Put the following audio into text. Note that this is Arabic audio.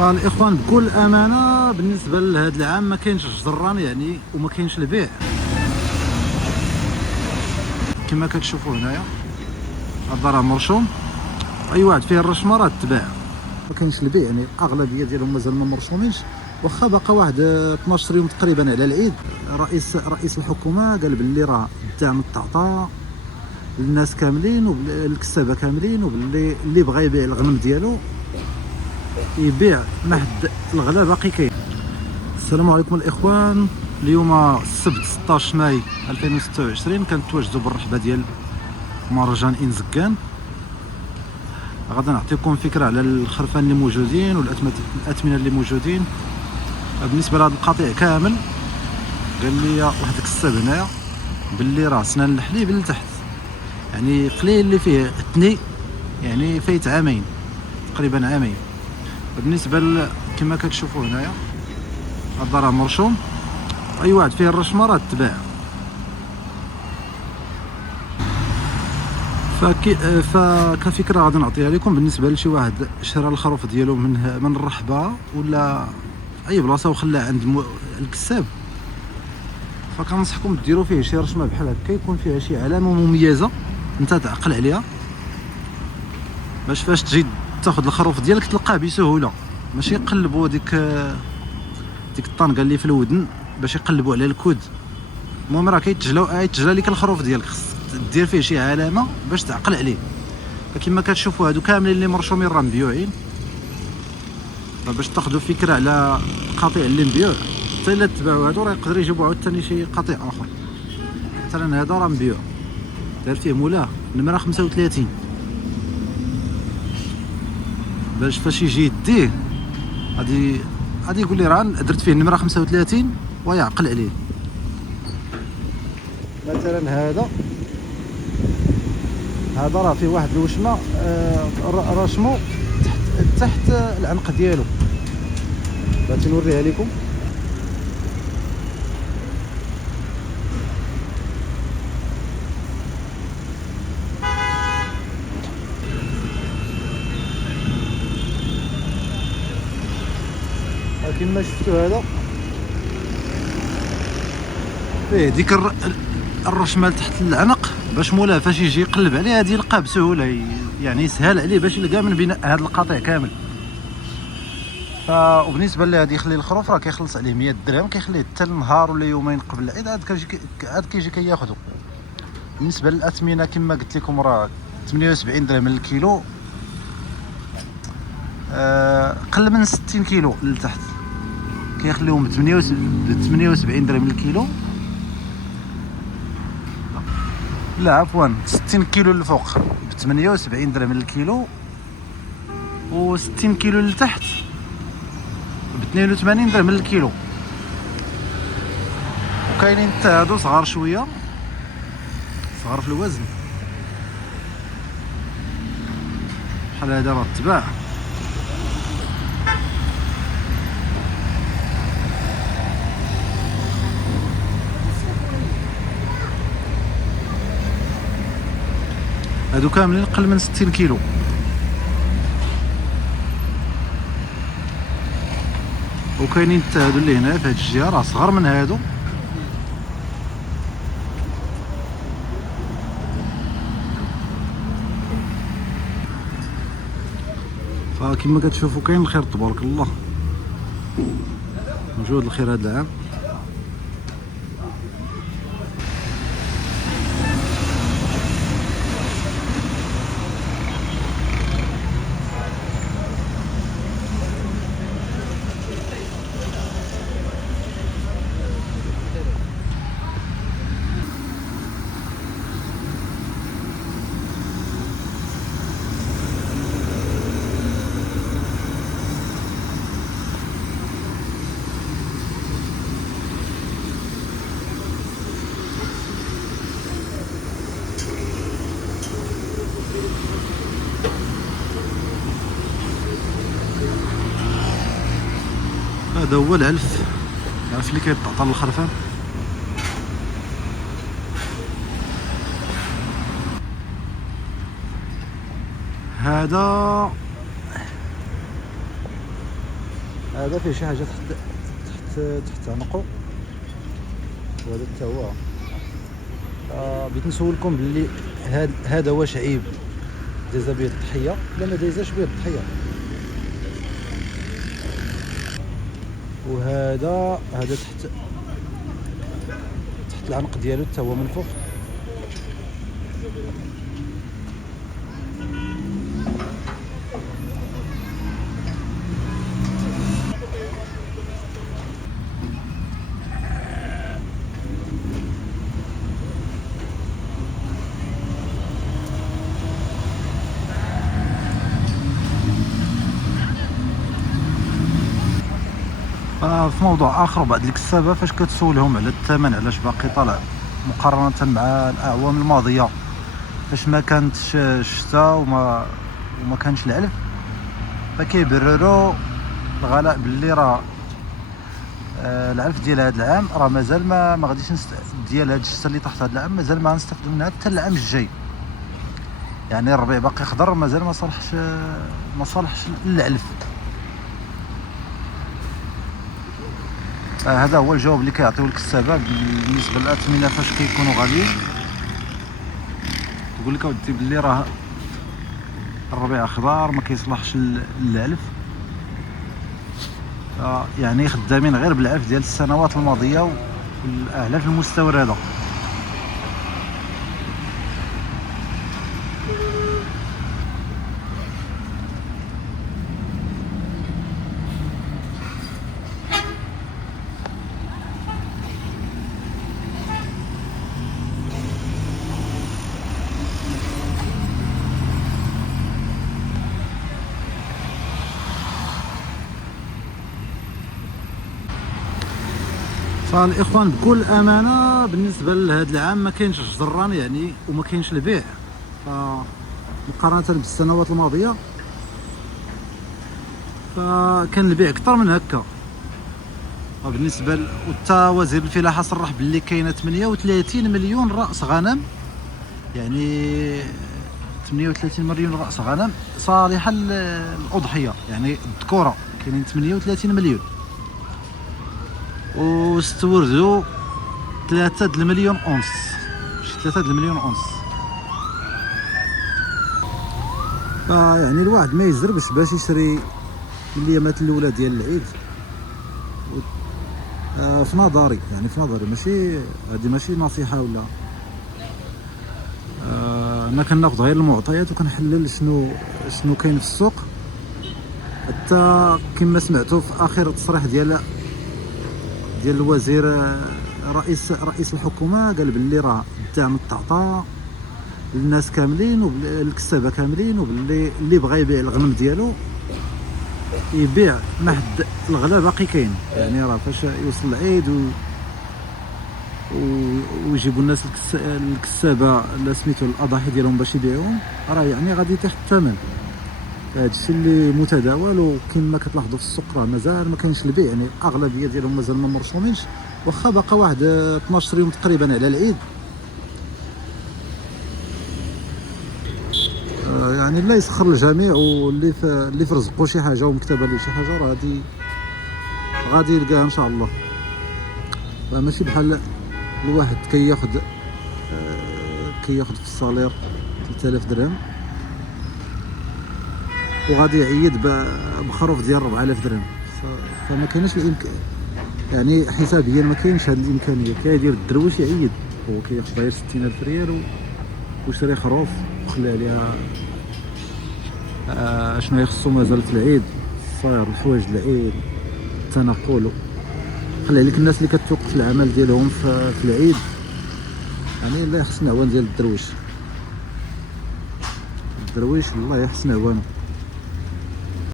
فالاخوان بكل امانه بالنسبه لهذا العام ما كاينش الجران يعني وما كاينش البيع كما كتشوفوا هنايا. هذا راه مرشوم، اي واحد فيه الرشمه راه تباع، ما كاينش البيع يعني الاغلبيه ديالهم مازال ما مرشومينش، واخا باقا واحد 12 يوم تقريبا على العيد. رئيس الحكومه قال باللي راه الدعم تعطى للناس كاملين والكسابه كاملين، وباللي اللي بغى يبيع الغنم ديالو يبيع ما حد الغلا باقي كاين. السلام عليكم الاخوان، اليوم السبت 16 ماي 2026 كنتواجدوا بالرحبه ديال مهرجان انزكان. غادي نعطيكم فكره على الخرفان اللي موجودين والاثمنه اللي موجودين. بالنسبه لهذا القطيع كامل قال لي واحد الكساب هنايا باللي راه سنان الحليب لتحت، يعني قليل اللي فيه اثني، يعني فايت عامين تقريبا عامين. بالنسبه كما كتشوفوا هنايا هذا راه مرشوم، اي واحد فيه الرشمه راه تباع. فكفكره غادي نعطيها لكم بالنسبه لشي واحد شرى الخروف ديالو من الرحبه ولا اي بلاصه وخلاه عند الكساب، فكنصحكم ديروا فيه شي رشمه بحال هكا يكون فيها شي علامه مميزه انت تعقل عليها، باش فاش تجي تاخذ الخروف ديالك تلقاه بسهوله، ماشي يقلبوا ديك الطنقه اللي في الودن باش يقلبوا على الكود. المهم راه كيتجلى لك الخروف ديالك، خصك دير فيه شي علامه باش تعقل عليه. فكما كتشوفوا هادو كاملين اللي مرشومين راه مبيوعين، باش تاخذوا فكره على القطيع اللي مبيوع. حتى الا تباعوا هادو راه يقدر يجيبوا عاوتاني شي قطيع اخر. مثلا هذا راه مبيوع دار فيه مولاه نمره 35 باش فاش يجي يديه غادي يقول لي راه درت فيه نمره 35 ويعقل عليه. مثلا هذا راه فيه واحد الوشمه رشمو تحت العنق ديالو، بغيت نوريها لكم. كما شفتوا هذا فيه ديك الرشمه لتحت العنق باش مولاه فاش يجي يقلب عليه غادي يلقاه بسهوله، يعني يسهل عليه باش يلقى من بين هذا القطيع كامل. وبالنسبه اللي غادي يخلي الخروف راه كيخلص عليه 100 درهم، كيخليه حتى نهار ولا يومين قبل العيد عاد كيجي كياخذو. بالنسبه للاثمنه كما قلت لكم راه 78 درهم للكيلو، قل من 60 كيلو لتحت كيخليهم ب 78 درهم للكيلو. لا عفوا 60 كيلو للفوق ب 78 درهم للكيلو، و 60 كيلو لتحت ب 82 درهم للكيلو. وكاينين حتى هادو صغار شويه، صغار في الوزن بحال هذا راه تباع. هادو كاملين قل من 60 كيلو. وكاينين حتى هادو اللي هنا في هاد الجهه راه صغار من هادو. فكما كتشوفوا كاين الخير تبارك الله، موجود الخير هذا العام. هذا هو العلف، العلف اللي كيتعطى للخرفان. هذا هذا فيه شي حاجه تحت عنقو، وهذا حتى هو. بغيت نسولكم باللي هذا واش عيب دايزه به الضحيه ولا ما دايزاش به الضحيه؟ وهذا تحت العنق ديالو حتى هو منفوخ. في موضوع اخر، بعض الكسابه فاش كتسولهم على الثمن علاش باقي طالع مقارنه مع الاعوام الماضيه فاش ما كانتش الشتاء وما كانش العلف، فكيبرروا الغلاء باللي راه العلف ديال هذا العام راه مازال ما غاديش ديال هذا الشتاء اللي طاحت هذا العام مازال ما غنستافدوا منها حتى العام الجاي. يعني الربيع باقي خضر، مازال ما صالحش للعلف. هذا هو الجواب اللي كيعطيو الكسابه بالنسبه للاثمنه فاش كيكونوا غاليين. يقول لك اودي باللي راه الربيع خضار ما كيصلحش للعلف، يعني خدامين غير بالعلف ديال السنوات الماضيه والاعلاف المستورده. فالاخوان بكل امانه بالنسبه لهذا العام ما كاينش الجران يعني وما كاينش البيع، مقارنه بالسنوات الماضيه فكان البيع اكثر من هكا. بالنسبه وتا وزير الفلاحه صرح باللي كاينه 38 مليون راس غنم، يعني 38 مليون راس غنم صالحه للاضحيه، يعني الذكوره كاينين 38 مليون، واستوردوا 3 المليون اونص، شي 3 المليون اونص. يعني الواحد ما يزربش باش يشري اليامات الاولى ديال العيد. في نظري ماشي هذه ماشي نصيحه ولا انا كناخذ غير المعطيات وكنحلل شنو كاين في السوق. حتى كما سمعتوا في اخر تصريح ديال الوزير رئيس الحكومه قال باللي راه الدعم تعطى للناس كاملين والكسابه كاملين، وباللي اللي بغى يبيع الغنم ديالو يبيع ما حد الغلا باقي كاين. يعني راه فاش يوصل العيد ويجيبوا الناس الكسابه لا سميتو الاضاحي ديالهم باش يبيعوهم، راه يعني غادي يطيح الثمن. هذا الشيء اللي متداول، وكما كتلاحظوا في السوق راه مازال ما كاينش البيع، يعني الاغلبيه ديالهم مازال ما مرشومينش، واخا باقا واحد 12 يوم تقريبا على العيد. يعني الله يسخر الجميع، واللي في رزقه شي حاجه ومكتبه له شي حاجه راه غادي يلقاها ان شاء الله. ماشي بحال الواحد كياخذ في الصالير 3000 درهم وغادي يعيد بخروف ديال 4000 درهم، فما كاينش يعني حسابيا ما كاينش هذه الامكانيه. كيدير الدرويش يعيد، هو كياخذ غير 60000 ريال وشري خروف وخلي عليها شنو يخصو مازال في العيد، الصاير الحوايج العيد التنقل، خلي عليك الناس اللي كتوقف العمل ديالهم في العيد. يعني الله يحسن عوان ديال الدرويش الله يحسن عوانه.